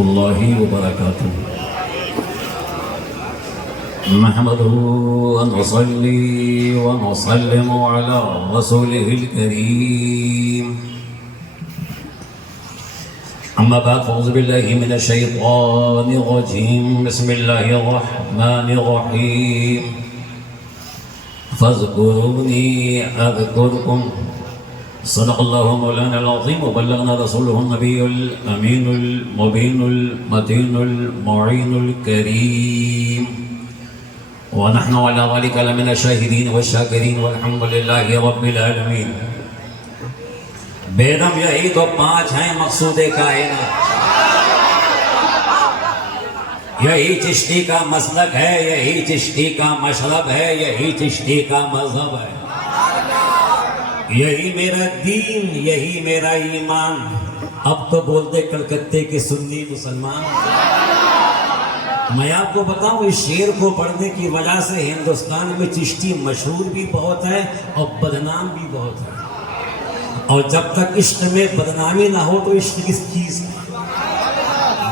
الله وبركاته. نحمده ونصلي ونسلم على رسوله الكريم. أما بعد فأعوذ بالله من الشيطان الرجيم. بسم الله الرحمن الرحيم. فاذكروني أذكركم. صدق الله مولانا العظيم وبلغنا رسوله النبي الأمين المبين المتين المعين الكريم. ونحن على ذلك لمن الشاهدين والشاكرين والحمد لله رب العالمين. بیگم یہی تو 5 ہیں مقصود کائنات. یہی چشتی کا مسلک ہے, یہی چشتی کا مشرب ہے, یہی چشتی کا مذہب ہے. یہی میرا دین, یہی میرا ایمان. اب تو بولتے کلکتے کے سنی مسلمان. میں آپ کو بتاؤں اس شعر کو پڑھنے کی وجہ سے ہندوستان میں چشتی مشہور بھی بہت ہے اور بدنام بھی بہت ہے. اور جب تک عشق میں بدنامی نہ ہو تو عشق کس چیز کا.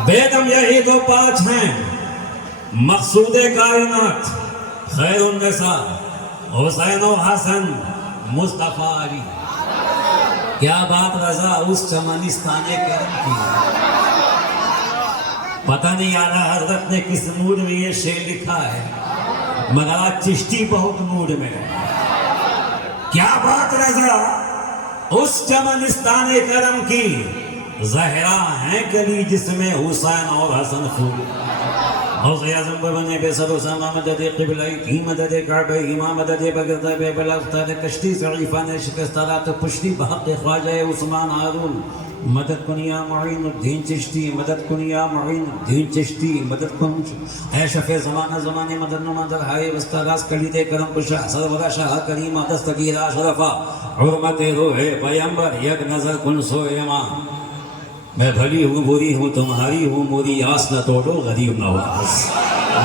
بیگم یہی تو 5 ہیں مقصود کائنات. خیر النساء حسین و حسن مصطفیٰ علی. کیا بات رضا اس چمنستان کرم کی. پتہ نہیں اعلیٰ حضرت نے کس موڈ میں یہ شعر لکھا ہے, مگر آج چشتی بہت موڈ میں ہے. کیا بات رضا اس چمنستان کرم کی. زہرا ہیں کلی جس میں حسین اور حسن خوب. غوث اعظم بنے بے سر اسامہ مدد قبلہ کی مدد کعبہ امام مدد بگردہ بے بلا افتاد کشتی ضعیفہ نے شکست رات پشتی بحق خواجہ عثمان ہارون. مدد کن یا معین الدین چشتی, مدد کن یا معین الدین چشتی, مدد کن اے شفیع زمانہ زمانے مدد نما در ہائے وستاراز کلید کرم کشا سرورہ شاہ کریمہ دستگیر اشرفہ حرمت روح پیمبر یک نظر کن سو ایمان. میں بھلی ہوں بری ہوں تمہاری ہوں موری آس نہ توڑو غریب نہ ہو.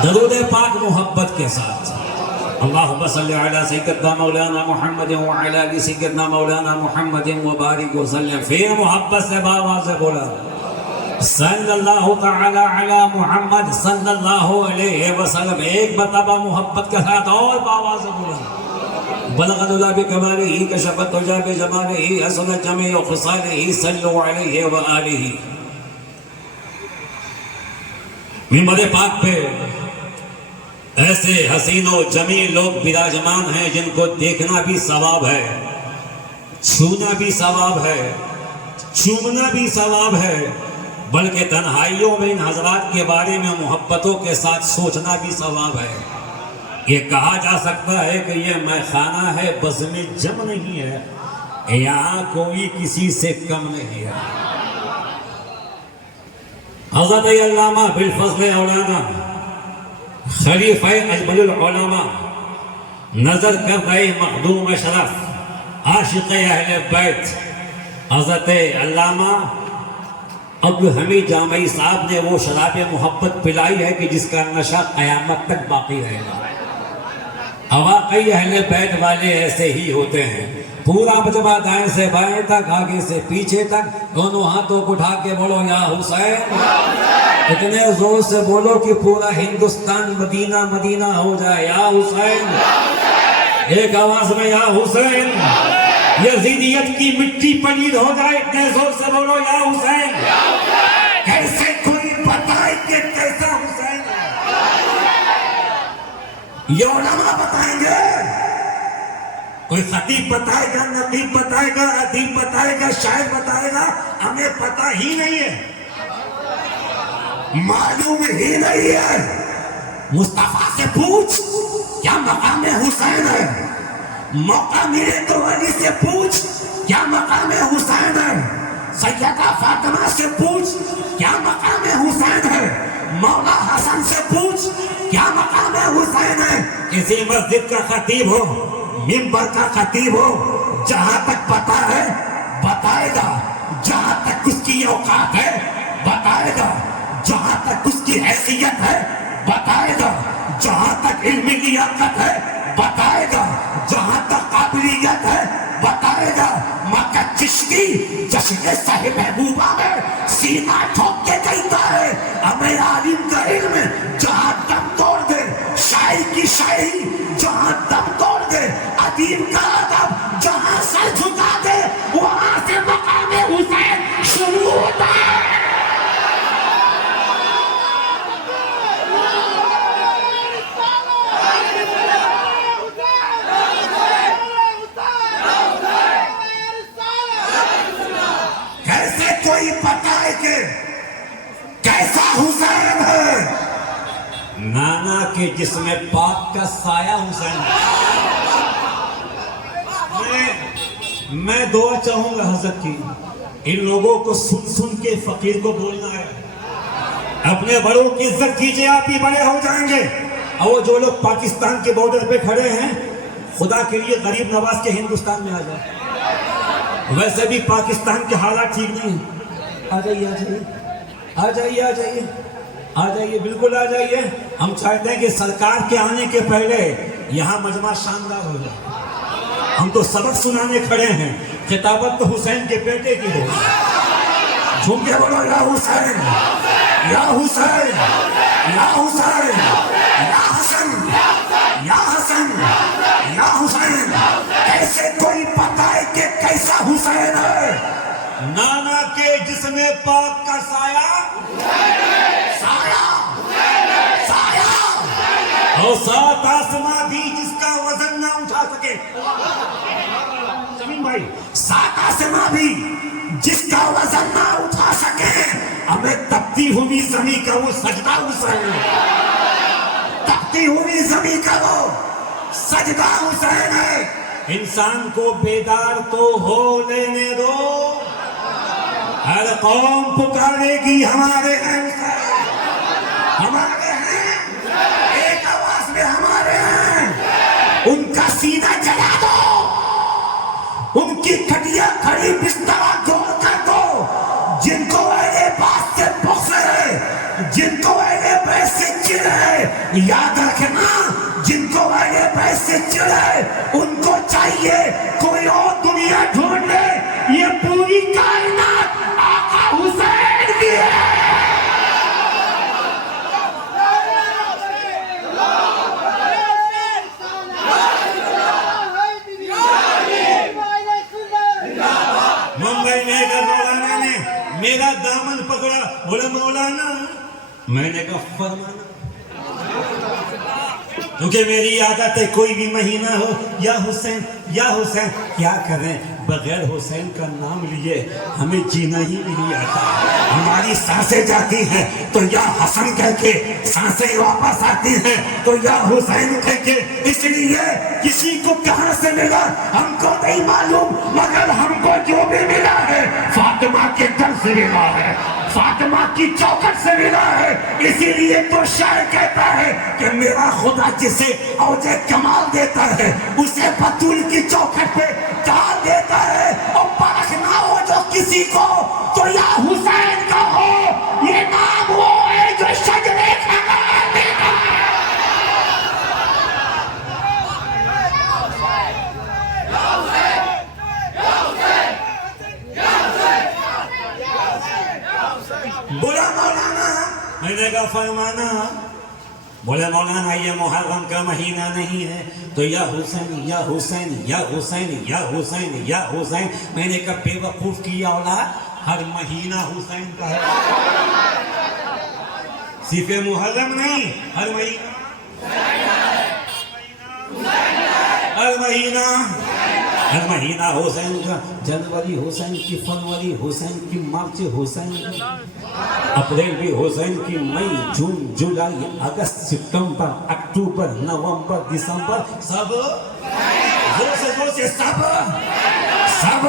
درود پاک محبت کے ساتھ. اللہم صلی علی سیدنا مولانا محمد وعلی آل سیدنا مولانا محمد وبارک وسلم. پھر محبت سے باواز بولا صلی اللہ تعالی علی محمد صلی اللہ علیہ وسلم. ایک مرتبہ محبت کے ساتھ اور باواز بولا بلغت اللہ بکمالہ کشفت تجا بجمالہ حسنت جمیع خصالہ صلو علیہ وآلہ. منبر پاک پہ ایسے حسین و جمیل لوگ براجمان ہیں جن کو دیکھنا بھی ثواب ہے, چھونا بھی ثواب ہے, چومنا بھی ثواب ہے, بلکہ تنہائیوں میں ان حضرات کے بارے میں محبتوں کے ساتھ سوچنا بھی ثواب ہے. یہ کہا جا سکتا ہے کہ یہ میخانہ ہے بزم جم نہیں ہے, یہاں کوئی کسی سے کم نہیں ہے. حضرت علامہ بالفضل اولانا خلیفہ اجمل العلماء نظر کر رہے مخدوم اشرف عاشق اہل بیت حضرت علامہ عبدالحمید جامعی صاحب نے وہ شراب محبت پلائی ہے کہ جس کا نشہ قیامت تک باقی رہے گا. واقعی اہل بیت والے ایسے ہی ہوتے ہیں. پورا مجمع دائیں سے بائیں تک, آگے سے پیچھے تک, دونوں ہاتھوں کو اٹھا کے بولو یا حسین. اتنے زور سے بولو کہ پورا ہندوستان مدینہ مدینہ ہو جائے. یا حسین, ایک آواز میں یا حسین. یزیدیت کی مٹی پلید ہو جائے. اتنے زور سے بولو یا حسین. کیسے کوئی بتائے کہ کیسا حسین ہے. یہ علماء بتائیں گے, کوئی خطیب بتائے گا, نقیب بتائے گا, ادیب بتائے گا, شاعر بتائے گا. ہمیں پتہ ہی نہیں ہے, معلوم ہی نہیں ہے. مصطفیٰ سے پوچھ کیا مقام حسین ہے. موقع ملے تو علی سے پوچھ کیا مقام حسین ہے. سیدہ فاطمہ سے پوچھ کیا مقام حسین ہے. مولا حسن سے پوچھ کیا مقام حسین ہے. کسی مسجد کا خطیب ہو, منبر کا خطیب ہو, جہاں تک پتہ ہے بتائے گا. جہاں تک اس کی اوقات ہے بتائے گا. جہاں تک اس کی حیثیت ہے بتائے گا. جہاں تک علمی لیاقت ہے بتائے گا. جہاں تک قابلیت ہے بتائے گا. مکہ چشتی جشن صاحب محبوبہ میں سینہ ٹھوک کے کہتا ہے کیسا حسین ہے؟ نانا کے جسم پاک کا سایہ حسین. میں دعا چاہوں گا حضرت کی، ان لوگوں کو سن سن کے فقیر کو بولنا ہے. اپنے بڑوں کی عزت کیجئے، آپ بھی بڑے ہو جائیں گے. اور وہ جو لوگ پاکستان کے بارڈر پہ کھڑے ہیں، خدا کے لیے غریب نواز کے ہندوستان میں آ جائیں. ویسے بھی پاکستان کے حالات ٹھیک نہیں ہیں. آ جائیے آ جائیے آ جائیے آ جائیے آ جائیے، بالکل آ جائیے. ہم چاہتے ہیں کہ سرکار کے آنے کے پہلے یہاں مجمع شاندار ہو جائے. ہم تو سبق سنانے کھڑے ہیں، خطابت تو حسین کے بیٹے کی ہو. جھوم کے بولو یا حسین یا حسین یا حسین یا حسن یا حسن یا حسین. ایسے کوئی بتائے کہ کیسا حسین ہے؟ نانا کے جسم پاک کا سایہ، سایہ سایہ، اور سات آسماں بھی جس کا وزن نہ اٹھا سکے. زمین بھائی، سات آسماں بھی جس کا وزن نہ اٹھا سکے. ہمیں تپتی ہوئی زمین کا وہ سجدہ حسین، تپتی ہوئی زمین کا وہ سجدہ حسین ہے. انسان کو بیدار تو ہو لینے دو. ہر قوم پکارے گی ہمارے ہیں حسین، ہمارے ہیں، ایک آواز میں ہمارے ہیں. ان کا سینہ جلا دو، ان کی کھٹیا کھڑی بستر گول کر دو. جن کو اہل بات سے بغض ہے، جن کو اہل بیت سے چڑ ہے، یاد رکھنا جن کو اہل بیت سے چڑ ہے ان کو چاہیے کوئی اور دنیا ڈھونڈ لے. یہ پوری کائنات آقا حسین کی ہے. ممبئی میں اگر مولانا نے میرا دامن پکڑا، بولے مولانا، میں نے کہا فرمانا. کیونکہ میری عادت ہے کوئی بھی مہینہ ہو یا حسین یا حسین. کیا کریں، بغیر حسین کا نام لیے ہمیں جینا ہی نہیں آتا. ہماری سانسیں جاتی ہیں تو یا حسن کہہ کے سانسیں واپس آتی ہیں تو یا حسین کہہ کے. اس لیے کسی کو کہاں سے ملا ہم کو نہیں معلوم، مگر ہم کو جو بھی ملا ہے فاطمہ کے در سے ملا ہے، فاطمہ کی چوکھٹ سے ملا ہے. اسی لیے تو شاعر کہتا ہے کہ میرا خدا جسے اوج کمال دیتا ہے اسے بطول کی چوکھٹ پہ ڈال دیتا ہے. اور پرکھنا ہو جو کسی کو تو یا حسین کا ہو. یہ نام وہ ہے جو شجرے کا نام دیتا ہے. بولا مولانا، میں نے کہا فرمانا. بولے مولانا یہ محرم کا مہینہ نہیں ہے تو یا حسین یا حسین یا حسین یا حسین یا حسین. میں نے کہا بے وقوف کی اولاد، ہر مہینہ حسین کا ہے. صرف محرم نہیں، ہر مہینہ، ہر مہینہ، ہر مہینہ حسین کا. جنوری حسین کی، فروری حسین کی، مارچ حسین کی، اپریل بھی حسین کی، مئی، جون، جولائی، اگست، ستمبر، اکتوبر، نومبر، دسمبر، سب زور سے سب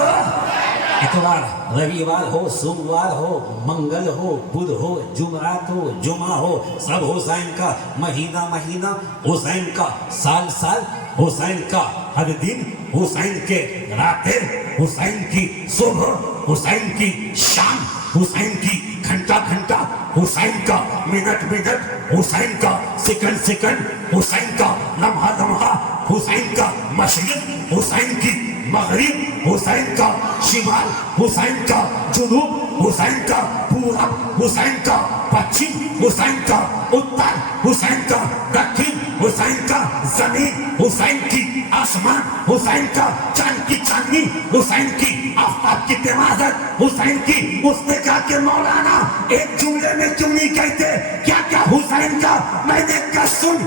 اتوار، رویوار ہو، سوموار ہو، منگل ہو، بدھ ہو، جمعرات ہو، جمعہ ہو، سب حسین کا. مہینہ مہینہ حسین کا، سال سال حسین کا، ہر دن حسین کے، راتیں حسین کی، صبح حسین کی، شام حسین کی، گھنٹہ گھنٹہ حسین کا، منٹ منٹ حسین کا، سیکنڈ سیکنڈ حسین کا، لمحہ لمحہ حسین کا. مشرق حسین کی، مغرب حسین کا، شمال حسین کا، جنوب حسین کا، پورب حسین کا، پچھم حسین کا، اتر حسین کا، دکھن حسین کا، زمین حسین کی، آسمان حسین کا، چاند کی چاندنی حسین کی، آفتاب کی تمازت حسین کی. اس نے کہا کہ مولانا ایک جملے میں کیوں نہیں کہتے کیا کیا حسین کا. میں نے کہا سن،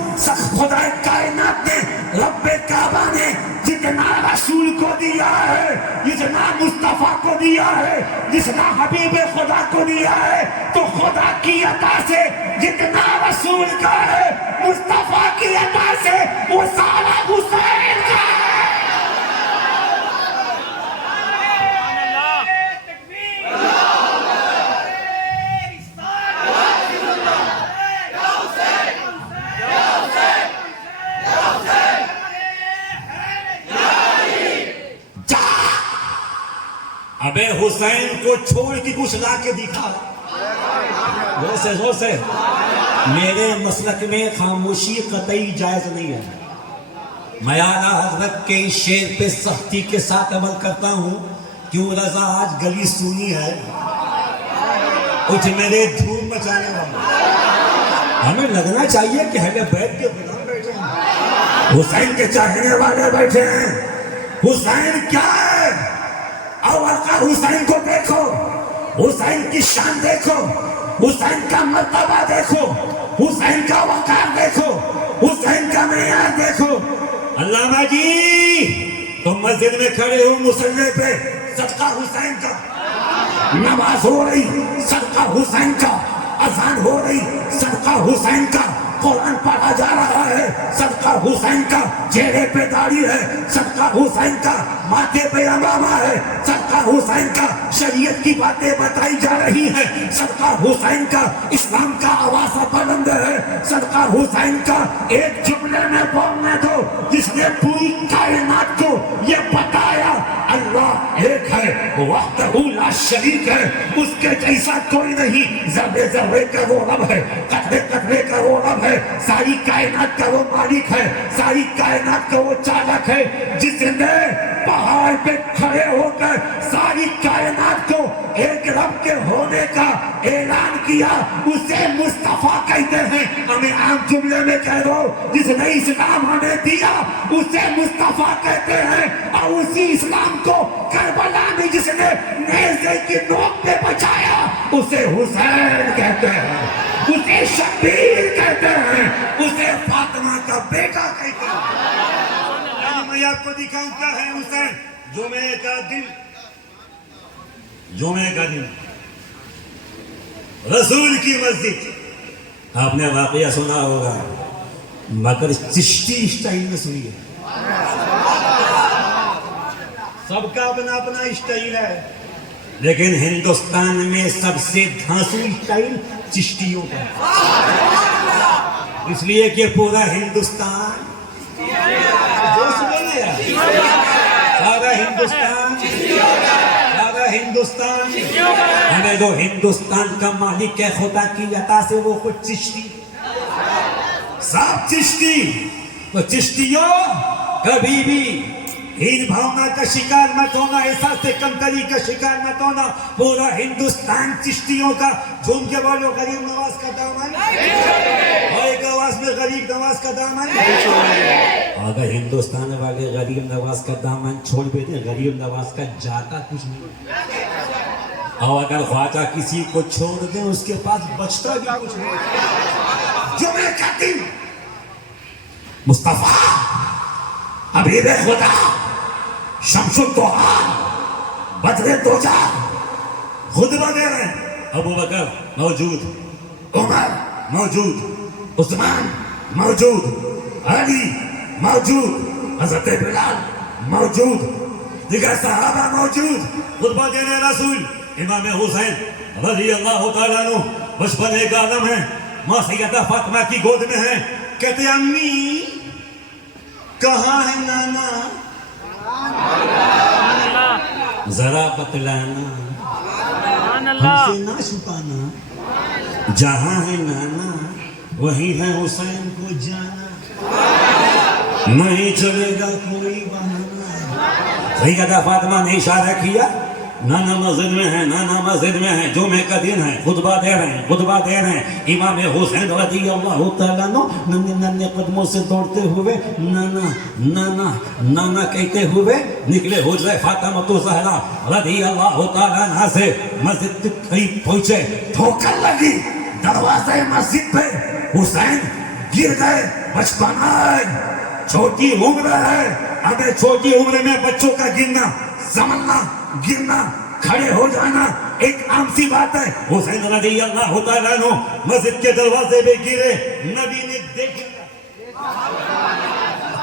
خدا کائنات نے، رب کعبہ نے جتنا رسول کو دیا ہے، جتنا مصطفیٰ کو دیا ہے، جتنا حبیب خدا کو دیا ہے، تو خدا کی عطا سے جتنا رسول کا ہے، مصطفیٰ کی عطا سے وہ سارا حسین کا ہے۔ ابے حسین کو چھوڑ کے کچھ لا کے دکھا، زور سے۔ میرے مسلک میں خاموشی قطعی جائز نہیں ہے۔ میں اعلیٰ حضرت کے اس شعر پہ سختی کے ساتھ عمل کرتا ہوں، کیوں رضا آج گلی سنی ہے، کچھ میرے دھوم مچانے والا۔ ہمیں لگنا چاہیے کہ اہل بیت کے غلام بیٹھے ہیں، حسین کے چاہنے والے بیٹھے ہیں۔ حسین کیا ہے؟ اور حسین کو دیکھو، حسین کی شان دیکھو، حسین کا مرتبہ دیکھو، حسین کا وقار دیکھو، حسین کا معیار دیکھو۔ علامہ جی تم مسجد میں کھڑے ہو مصلی پہ، صدقہ حسین کا، نماز ہو رہی صدقہ حسین کا، اذان ہو رہی صدقہ حسین کا، قرآن پڑھا جا رہا ہے صدقہ حسین کا، چہرے پہ داڑھی ہے صدقہ حسین کا، ماتھے پہ امامہ ہے صدقہ حسین کا، شریعت کی باتیں بتائی جا رہی ہیں صدقہ حسین کا، اسلام کا آواز بلند ہے صدقہ حسین کا۔ ایک جملے میں بولنے دو جس نے پوری کائنات کو یہ بتایا اللہ ایک ہے، وحدہ لا شریک ہے، اس کے جیسا کوئی نہیں، ذرے ذرے کا وہ رب ہے، قطرے قطرے کا وہ رب ہے، ساری کائنات کا وہ مالک ہے، ساری کائنات کا وہ چالک ہے، جس نے پہاڑ پہ کھڑے ہو کر ساری کائنات کو ایک رب کے ہونے کا اعلان کیا، اسے مصطفیٰ کہتے ہیں۔ ہمیں عام جملے میں کہہ دو، جس نے اسلام ہمیں دیا اسے مصطفیٰ کہتے ہیں، اور اسی اسلام کو کربلا میں جس نے نیزے کی نوک پہ بچایا اسے حسین کہتے ہیں، اسے شبیر کہتے ہیں، اسے فاطمہ کا بیٹا کہتے ہیں۔ میں آپ کو دکھاؤں کیا ہے حسین۔ جمعہ کا دن رسول کی مسجد، آپ نے واقعہ سنا ہوگا مگر چشتی اسٹائل میں سنیے، سب کا اپنا اپنا اسٹائل ہے، لیکن ہندوستان میں سب سے دھانسو اسٹائل چشتیوں کا، اس لیے کہ پورا ہندوستان، سارا ہندوستان ہمیں جو ہندوستان کا مالک ہے خدا کی عطا سے وہ کچھ چشتی، سب چشتی۔ تو چشتیوں کبھی بھی ہین بھاونا کا شکار مت ہونا، احساس کمتری کا شکار مت ہونا۔ پورا ہندوستان چشتیوں کا، جھوم کے بولو غریب نواز کا دامن، اور ایک آواز میں غریب نواز کا دامن۔ اگر ہندوستان والے غریب نواز کا دامن چھوڑ بھی دیں، غریب نواز کا جاتا کچھ نہیں، اور اگر خواجہ کسی کو چھوڑ دیں اس کے پاس بچتا بھی کچھ نہیں۔ جمعہ کا دن مصطفیٰ حبیب خدا، شمس الدوحہ، بدر دوجہ خطبہ دے رہے ہیں۔ ابو بکر موجود، عمر موجود، عثمان موجود، علی موجود، حضرت بلال موجود، دیگر صحابہ موجود، خطبہ دینے رسول امام حسین رضی اللہ تعالیٰ عنہ بچپنے کا عالم ہے، ماں سیدہ فاطمہ کی گود میں ہے، کہتے ہیں امی کہاں ہے نانا، ذرا بتلانا، ہم سے نہ چھپانا، جہاں ہے نانا وہیں ہے حسین کو جانا، نہیں چلے گا کوئی بہانا۔ سیدہ فاطمہ نے اشارہ کیا، نانا مسجد میں ہے، نانا مسجد میں ہے، جمعے کا دن ہے، خطبہ دے رہے ہیں، امام حسین رضی اللہ تعالیٰ ننے ننے قدموں سے دوڑتے ہوئے نانا نانا نانا کہتے ہوئے نکلے حجرہ فاطمہ الزہرا رضی اللہ تعالیٰ عنہا سے، مسجد تک قریب پہنچے، ٹھوکر لگی دروازے مسجد پہ، حسین گر گئے، بچپنا ہے، چھوٹی عمر ہے، ہمیں چھوٹی عمر میں بچوں کا گرنا، سنبھلنا، گرنا، کھڑے ہو جانا ایک عام سی بات ہے، حسین رضی اللہ تعالیٰ عنہ مسجد کے دروازے پہ گرے، نبی نے دیکھ لیا،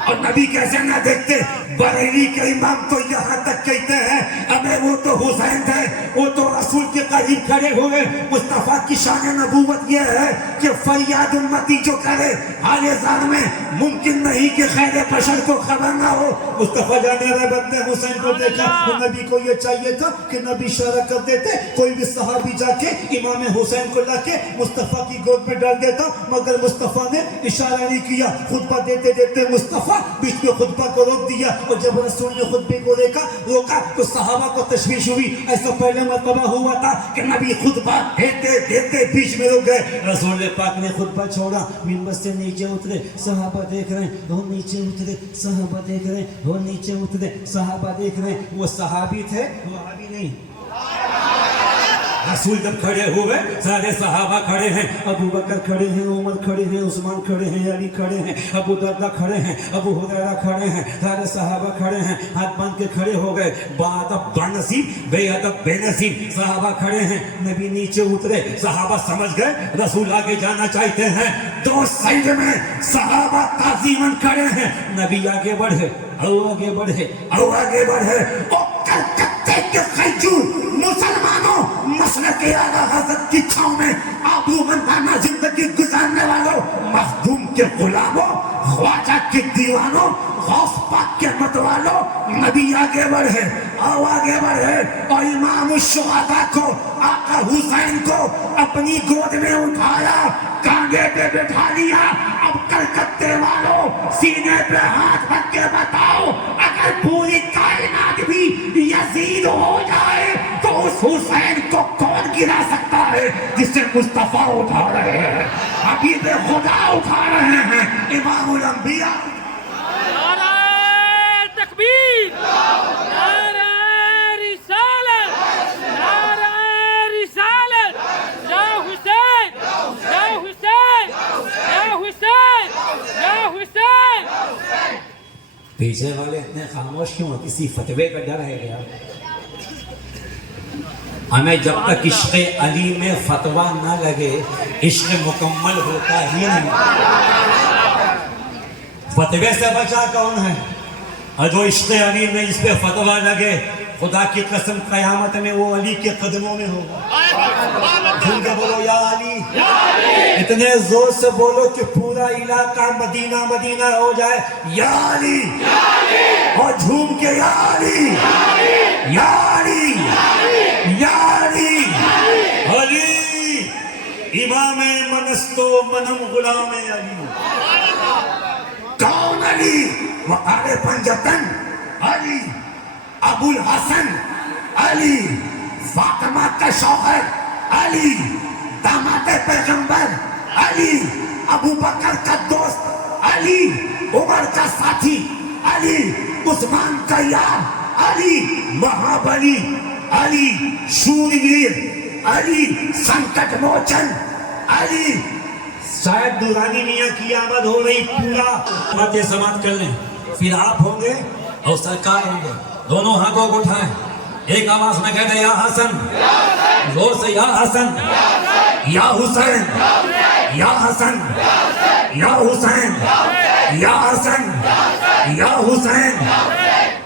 اور نبی کیسے نہ دیکھتے؟ بریلی کے امام تو یہاں تک کہتے ہیں ابے وہ تو حسین تھے، وہ تو رسول کے قریب کھڑے ہوئے۔ مصطفیٰ کی شان نبوت یہ ہے کہ فریاد امتی جو کرے حال زار میں ممکن نہیں کہ خیر بشر کو خبر نہ ہو۔ مصطفیٰ جانے رہے بندے حسین کو دیکھا تو نبی کو یہ چاہیے تھا کہ نبی اشارہ کر دیتے، کوئی بھی صحابی جا کے امام حسین کو لا کے مصطفیٰ کی گود میں ڈال دیتا، مگر مصطفیٰ نے اشارہ نہیں کیا۔ خطبہ دیتے دیتے مصطفیٰ بیچ میں خطبہ کو روک دیا، اور جب رسول نے خطبے کو روکا تو صحابہ کو تشویش ہوئی۔ ایسا پہلے مرتبہ ہوا تھا کہ نبی خطبہ دیتے دیتے بیچ میں رک گئے۔ رسول پاک نے خطبہ چھوڑا، منبر سے نیچے اترے، صحابہ دیکھ رہے ہیں، وہ نیچے اترے، صحابہ دیکھ رہے ہیں، وہ نیچے اترے، صحابہ دیکھ رہے ہیں۔ وہ صحابی تھے، وہابی نہیں۔ رسول جب کھڑے ہوئے سارے صحابہ کھڑے ہیں، ابو بکر کھڑے ہیں، عمر کھڑے ہیں، عثمان کھڑے ہیں، علی کھڑے ہیں، ابو دردہ کھڑے ہیں، ابو ہریرہ کھڑے ہیں، سارے صحابہ کھڑے ہیں، ہاتھ باندھ کے کھڑے ہو گئے۔ باادب بانصیب، بے ادب بے نصیب، صحابہ کھڑے ہیں۔ نبی نیچے اترے، صحابہ سمجھ گئے رسول آگے جانا چاہتے ہیں، دو سائڈ میں صحابہ تعظیماً کھڑے ہیں۔ نبی آگے بڑھے، او آگے بڑھے، او آگے بڑھے، او کلکتے کے خیجور مسلمانوں، مسلک اعلیٰ حضرت کی چھاؤں میں آبرومندانہ زندگی گزارنے والوں، مخدوم کے غلاموں، خواجہ کے دیوانوں، غوث پاک کے متوالوں، نبی آگے بڑھے، آؤ آگے بڑھے، اور امام الشہداء کو، آقا حسین کو اپنی گود میں اٹھایا، کاندھے پہ بٹھا لیا۔ اب کلکتے والوں سینے پہ ہاتھ رکھ کے بتاؤ، اگر پوری کائنات بھی یزید ہو جائے تو اس حسین کو کون گرا سکتا ہے جسے مصطفیٰ اٹھا رہے ہیں، حبیب خدا اٹھا رہے ہیں، امام الانبیاء۔ نعرہ تکبیر، نعرہ رسالت، نعرہ رسالت، یا حسین، یا حسین، یا حسین، یا حسین۔ پیچھے والے اتنے خاموش کیوں ہیں؟ کسی فتوے کا ڈر ہے کیا؟ ہمیں جب تک عشق علی میں فتویٰ نہ لگے عشق مکمل ہوتا ہی نہیں۔ فتوے سے بچا کون ہے؟ اور جو عشق علی میں اس پہ فتویٰ لگے، خدا کی قسم قیامت میں وہ علی کے قدموں میں ہوگا۔ جھوم کے بولو یا علی، اتنے زور سے بولو کہ پورا علاقہ مدینہ مدینہ ہو جائے، یا علی، اور جھوم کے یا علی، یا علی، یا علی، علی امام منستو منم غلام علی۔ کون علی؟ وقار پنجتن علی، ابو الحسن علی، فاطمہ کا شوہر علی، داماد پیغمبر علی، ابو بکر کا دوست علی، عمر کا ساتھی علی، عثمان کا یار علی، مہابلی علی، شورویر علی، سنکٹ موچن علی۔ شاید دورانی میاں کی آمد ہو رہی، پورا باتیں سماعت کر لیں، پھر آپ ہوں گے اور سرکار ہوں گے۔ دونوں ہاتھوں کو اٹھائیں، ایک آواز میں کہتے ہیں یا حسن، زور سے یا حسن، یا حسین، یا حسن، یا حسین، یا حسن، یا حسین۔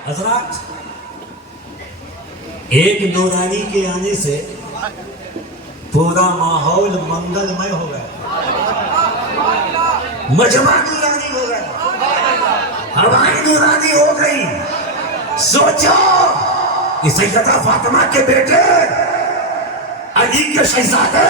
حضرات، ایک نورانی کے آنے سے پورا ماحول منگل مے ہو گیا، مجمع نورانی ہو گیا، ہوائیں نورانی ہو گئی۔ سوچو کہ سیدہ فاطمہ کے بیٹے علی کے شہزادے،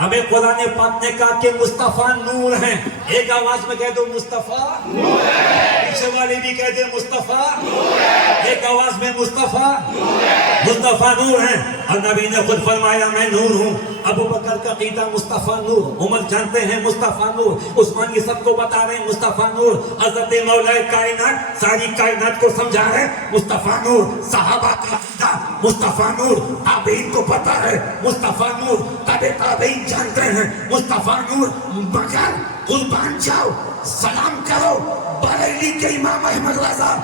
ہمیں قرآن پاک نے کہا کہ مصطفیٰ نور ہیں، ایک آواز میں کہہ دو مصطفیٰ نور ہے، پیچھے والے بھی کہہ دے مصطفیٰ نور ہے، ایک آواز میں مصطفیٰ نور ہے، مصطفیٰ نور ہیں۔ اور نبی نے خود فرمایا میں نور ہوں۔ ابو بکر کا عقیدہ مصطفیٰ نور، عمر جانتے ہیں مصطفیٰ نور، عثمان یہ سب کو بتا رہے ہیں مصطفیٰ نور، حضرت مولا کائنات ساری کائنات کو سمجھا رہے مصطفیٰ نور، صحابہ کا عقیدہ مصطفیٰ نور، تابعین کو پتا ہے مصطفیٰ نور، تابعین جانتے ہیں مصطفیٰ نور۔ مگر قربان جاؤ، سلام کرو بریلی کے امام احمد رضا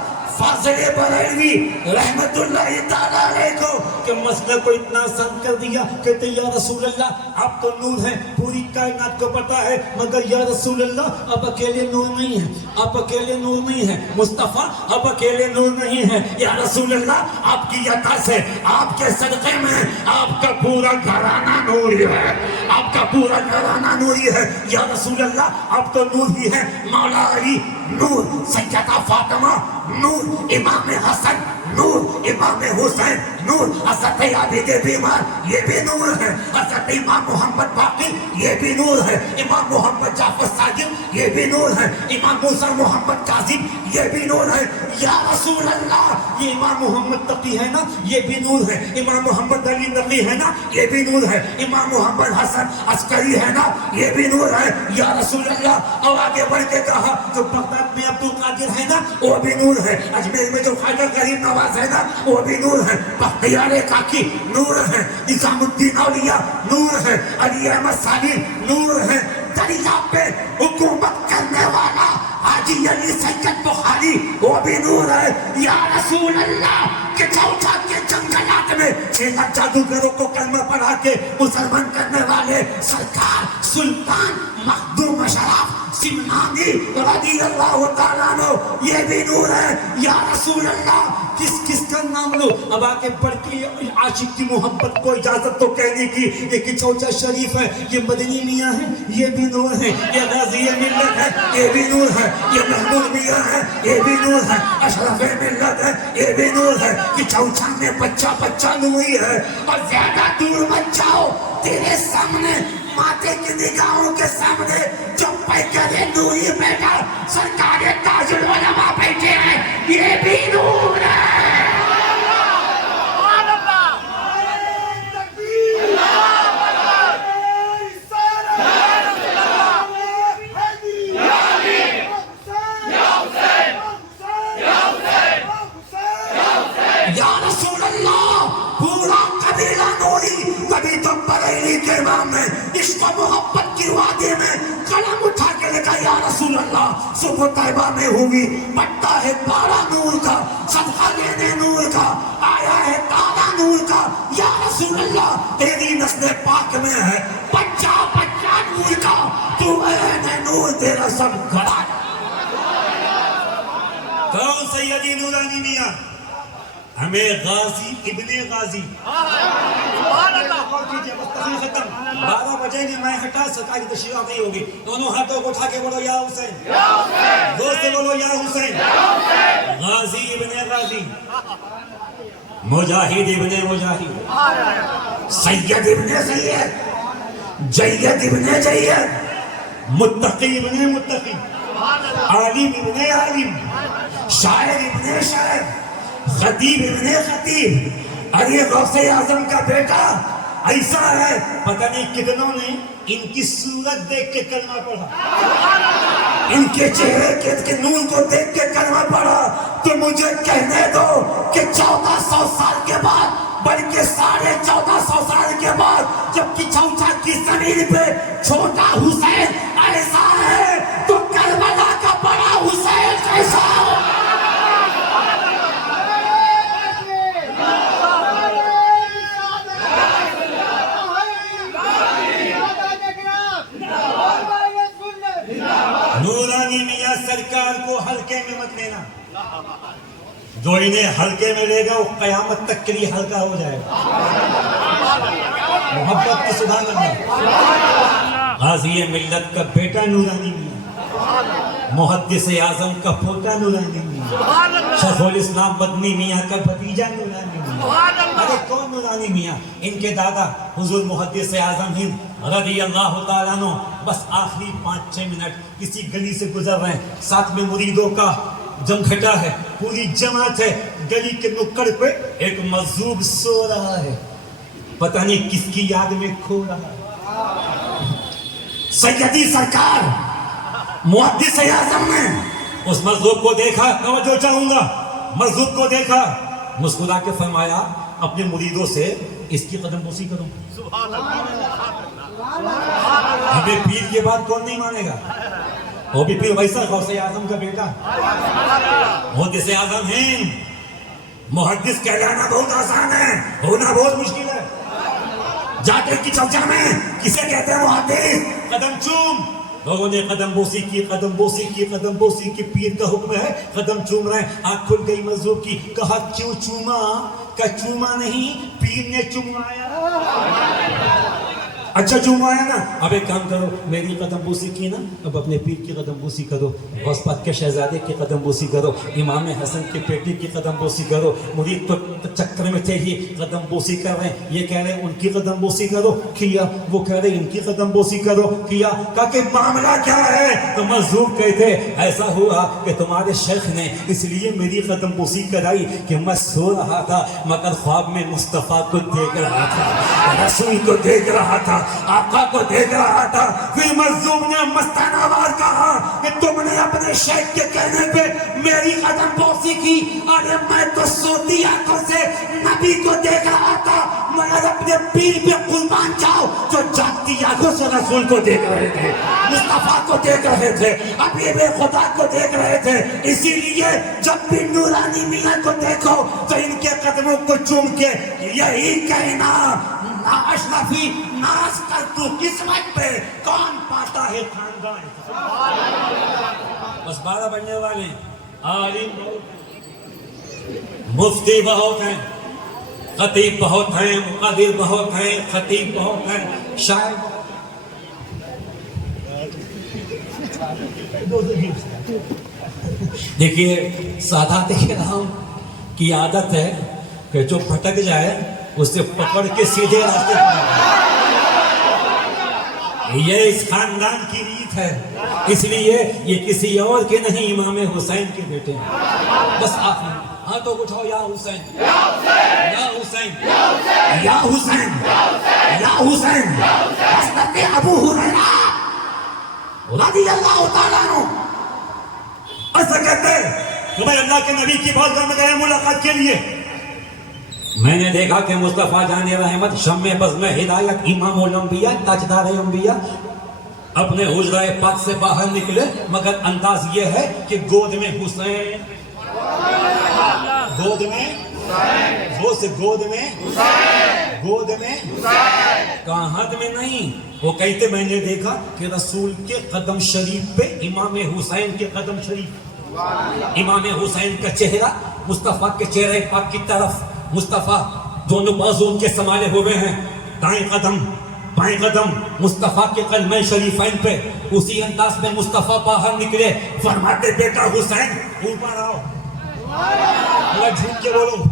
فاضل بریلوی رحمت اللہ تعالیٰ علیہ کو کہ مسئلہ کو اتنا آسان کر دیا، کہتے یا رسول اللہ آپ تو نور ہیں، پوری کائنات کو پتا ہے، مگر یا رسول اللہ آپ اکیلے نور نہیں ہیں، آپ اکیلے نور نہیں ہیں، مصطفیٰ آپ اکیلے نور نہیں ہیں، یا رسول اللہ آپ کی عطا سے، آپ کے صدقے میں آپ کا پورا گھرانہ نوری ہے، آپ کا پورا گھرانہ نوری ہے، یا رسول اللہ آپ تو نور ہی ہیں، مولا علی نور، سیدہ فاطمہ نور، امام حسن نور، امام حسین نور، حضرت عابد بیمار یہ بھی نور ہے، حضرت امام محمد باقر یہ بھی نور ہے، امام محمد جعفر صادق یہ بھی نور ہے، امام موسیٰ محمد کاظم یہ بھی نور ہے، یا رسول اللہ یہ امام محمد تقی ہے نا یہ بھی نور ہے، امام محمد علی نقی ہے نا یہ بھی نور ہے، امام محمد حسن عسکری ہے نا یہ بھی نور ہے، یا رسول اللہ۔ اور آگے بڑھ کے کہا جو بغداد میں عبد القادر ہے نا وہ بھی نور ہے، اجمیر میں جو خواجہ غریب نواز ہے نا وہ بھی نور ہے، بختیار کاکی نور ہے، نظام الدین اولیاء نور ہے، علی احمد ثانی نور ہے، دریا پہ حکومت کرنے والا حاجی علی سید بخاری وہ بھی نور ہے، یا رسول اللہ کہ چوچا کے جنگلات میں 6 لاکھ جادوگروں کو کلمہ پڑھا کے مسلمان کرنے والے سرکار سلطان مخدوم شرف سمنانی رضی اللہ تعالیٰ عنہ یہ بھی نور ہے، یا رسول اللہ کس کس کا نام لو، اب آگے بڑھ کے عاشق کی محبت کو اجازت تو کہنے کی، ایک چوچا شریف ہے، یہ مدنی میاں ہے یہ بھی نور ہے، یہ غازی ملت ہے یہ بھی نور ہے، یہ محمود میاں ہے یہ بھی نور ہے، اشرف ملت ہے یہ بھی نور ہے، کہ چوچا میں بچہ بچہ نوری ہے، اور زیادہ دور مت جاؤ تیرے سامنے ماتے کی نگاہوں کے سامنے جو پیکرے نوری بیٹا سرکار تاج العلماء بیٹھے ہیں یہ بھی نور ہے۔ یا رسول اللہ پورا قبیلہ نوری، تبھی تو بریلی کے امام نے عشق و محبت کی وادی میں قلم اٹھا کے لکھا یا رسول اللہ صبح طیبہ میں ہوئی پٹا ہے پارا نور کا، صدقہ لینے نور کا، آیا ہے تارا نور کا، یا رسول اللہ تیری نسل پاک میں ہے بچہ بچہ نور کا، تو اے نور تیرا سب گھڑا۔ کون سیدی نورانی میاں؟ ہمیں غازی ابن غازی 12 بجے نہیں میں ہٹا سرکاری تشریف نہیں ہوگی، دونوں ہاتھوں کو اٹھا کے بولو یا حسین، دوست بولو یا حسین، غازی ابن غازی، مجاہد ابن مجاہد، سید ابن سید، جید ابن جید، متقی ابن متقی، عالم ابن عالم، شاعر ابن شاعر، خطیب ابن خطیب، اور یہ غوث اعظم کا بیٹا ایسا ہے پتہ نہیں کتنوں نے ان کی صورت دیکھ کے کلمہ پڑھا، ان کے چہرے کے نور کو دیکھ کے کلمہ پڑھا، تو مجھے کہنے دو کہ 1400 سال کے بعد بلکہ 1450 سال کے بعد جب کہ چوچا کی زمین پہ چھوٹا حسین ایسا ہے تو کربلا کا بڑا حسین کیسا ہو؟ نورانی میاں سرکار کو ہلکے میں مت لینا، جو انہیں ہلکے میں لے گا وہ قیامت تک کے لیے ہلکا ہو جائے گا۔ محبت کی صدا کرنا، غازی ملت کا بیٹا نورانی میاں، محدث اعظم کا پوتا نورانی میاں، شیخ الاسلام مدنی میاں کا بھتیجا نورانی میاں۔ ارے کون نورانی میاں؟ ان کے دادا حضور محدث اعظم ہند رضی اللہ تعالیٰ عنہ بس آخری 5-6 منٹ کسی گلی سے گزر رہے ہیں، ساتھ میں مریدوں کا جمگھٹا ہے، پوری جماعت ہے، گلی کے نکڑ پہ ایک مظلوم سو رہا ہے، پتہ نہیں کس کی یاد میں کھو رہا ہے۔ سیدی سرکار محدث اعظم نے اس مظلوم کو دیکھا، توجہ چاہوں گا، مظلوم کو دیکھا، مسکرا کے فرمایا اپنے مریدوں سے اس کی قدم بوسی کرو۔ ہمیں پیر کے بعد کون نہیں مانے گا؟ وہ بھی پھر ویسا غوث اعظم کا بیٹا، محدث اعظم ہیں. محدث کہلانا بہت آسان ہے، ہونا بہت مشکل ہے. جاتے کی چرچا میں کسے کہتے ہیں محدث؟ قدم چوم. لوگوں نے قدم بوسی کی، قدم بوسی کی، قدم بوسی کی. پیر کا حکم ہے قدم چوم رہے ہیں. آنکھ کھل گئی مذہب کی. کہا کیوں چوما؟ کہ چوما نہیں، پیر نے چومایا. اچھا چومایا نا، اب ایک کام کرو، میری قدم بوسی کی نا، اب اپنے پیر کی قدم بوسی کرو، غوث پاک کے شہزادے کی قدم بوسی کرو، امام حسن کے بیٹے کی قدم بوسی کرو. مرید تو چکر میں تھے ہی قدم بوسی کر رہے ہیں. یہ کہہ رہے ہیں ان کی قدم بوسی کرو، کیا. وہ کہہ رہے ہیں ان کی قدم بوسی کرو، کیا. کہا کہ معاملہ کیا ہے؟ تو مذہب کہتے ایسا ہوا کہ تمہارے شیخ نے اس لیے میری قدم بوسی کرائی کہ میں سو رہا تھا مگر خواب میں مصطفیٰ کو دیکھ رہا تھا، رسول کو دیکھ رہا تھا، آقا کو دیکھ رہا تھا. پھر مظلوم نے مستانہ وار کہا کہ تم نے اپنے شیخ کے کہنے پہ میری قدم بوسی کی. ارے میں تو سوتی آنکھوں سے نبی کو دیکھ رہا تھا، مگر اپنے پیر پہ قربان جاؤ جو جاگتی آنکھوں سے رسول کو دیکھ رہے تھے، مصطفیٰ کو دیکھ رہے تھے، حبیب خدا کو دیکھ رہے تھے. اسی لیے جب بھی نورانی میاں کو دیکھو تو ان کے قدموں کو چوم کے یہی کہنا، نا اشرفی ناز کر تو قسمت پہ کون پاتا ہے خاندان. بس 12 بننے والے ہیں. عالم مفتی بہت ہیں، خطیب بہت ہیں، مقدر بہت ہیں، خطیب بہت ہیں، شاعر. دیکھیے سادات کرام کی عادت ہے کہ جو بھٹک جائے اسے پکڑ کے سیدھے راستے پر. یہ اس خاندان کی ریت ہے، اس لیے یہ کسی اور کے نہیں، امام حسین کے بیٹے ہیں. بس آپ ہاتھوں کو اٹھاؤ، یا حسین، یا حسین، یا حسین، یا حسین. حضرت ابو ہریرہ رضی اللہ تعالیٰ عنہ ایسا کہتے ہیں کہ میں اللہ کے نبی کی بارگاہ میں گیا ملاقات کے لیے. میں نے دیکھا کہ مصطفیٰ جان رحمت، شمع بزم ہدایت، امام الانبیاء، تاجدار انبیاء اپنے حجرہ پاک سے باہر نکلے، مگر انداز یہ ہے کہ گود میں حسین، گود میں وہ سے گود میں گود میں کہاں ہاتھ میں نہیں. وہ کہتے میں نے دیکھا کہ رسول کے قدم شریف پہ امام حسین کے قدم شریف، امام حسین کا چہرہ مصطفیٰ کے چہرے پاک کی طرف، مصطفیٰ دونوں بازو ان کے سنبھالے ہوئے ہیں، دائیں قدم بائیں قدم مصطفیٰ کے قدمین شریفین پہ. اسی انداز میں مصطفیٰ باہر نکلے، فرماتے بیٹا حسین اوپر آؤ. جھوٹ کے بولو،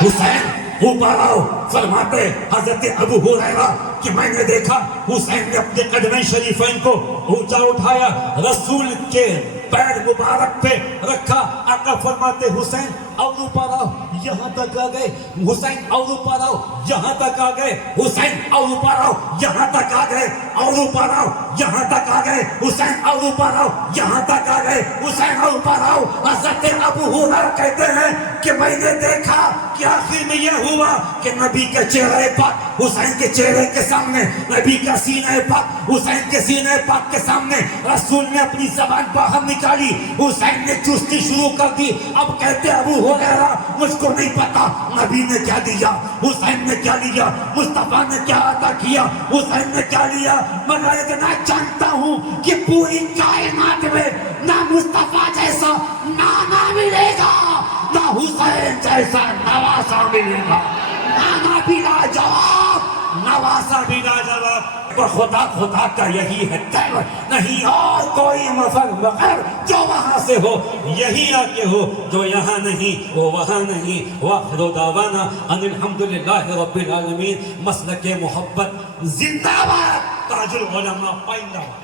حسین اوپر آؤ. فرماتے حضرت ابو ہریرہ کہ میں نے دیکھا حسین نے اپنے قدمین شریفین کو اونچا اٹھایا، رسول کے پیر مبارک پہ رکھا. آقا فرماتے حسین اور اوپر آؤ، یہاں تک آ گئے. حسین اور اوپر آؤ، یہاں تک آ گئے. حسین اور اوپر آؤ، یہاں تک آ گئے. اور اوپر آؤ، یہاں تک آ گئے. حسین اور اوپر آؤ، یہاں تک آ گئے. حسین اور اوپر آؤ. حضرت ابو ہریرہ کہتے ہیں کہ میں نے دیکھا کہ آخر میں یہ ہوا کہ نبی کے چہرے پاک حسین کے چہرے کے سامنے، نبی کا سینہ پاک حسین کے سینہ پاک کے سامنے، رسول نے اپنی زبان باہر نکالی، حسین نے چستی شروع کر دی. اب کہتے ابو ہریرہ مجھ کو نہیں پتا نبی نے کیا دیا، حسین نے کیا لیا، مصطفیٰ نے کیا عطا کیا، حسین نے کیا لیا، مگر اتنا جانتا ہوں کہ پوری کائنات میں نہ مصطفیٰ جیسا نانا ملے گا، نہ حسین جیسا نواسا ملے گا. نانا بھی لاجواب، نواسا بھی لاجواب. خدا خدا کا یہی ہے تیور، نہیں اور کوئی مفر مگر جو وہاں سے ہو یہی آ کے ہو، جو یہاں نہیں وہ وہاں نہیں. وآخر دعوانا ان الحمدللہ رب العالمین. مسلک محبت زندہ باد. تاج العلماء پائندہ باد.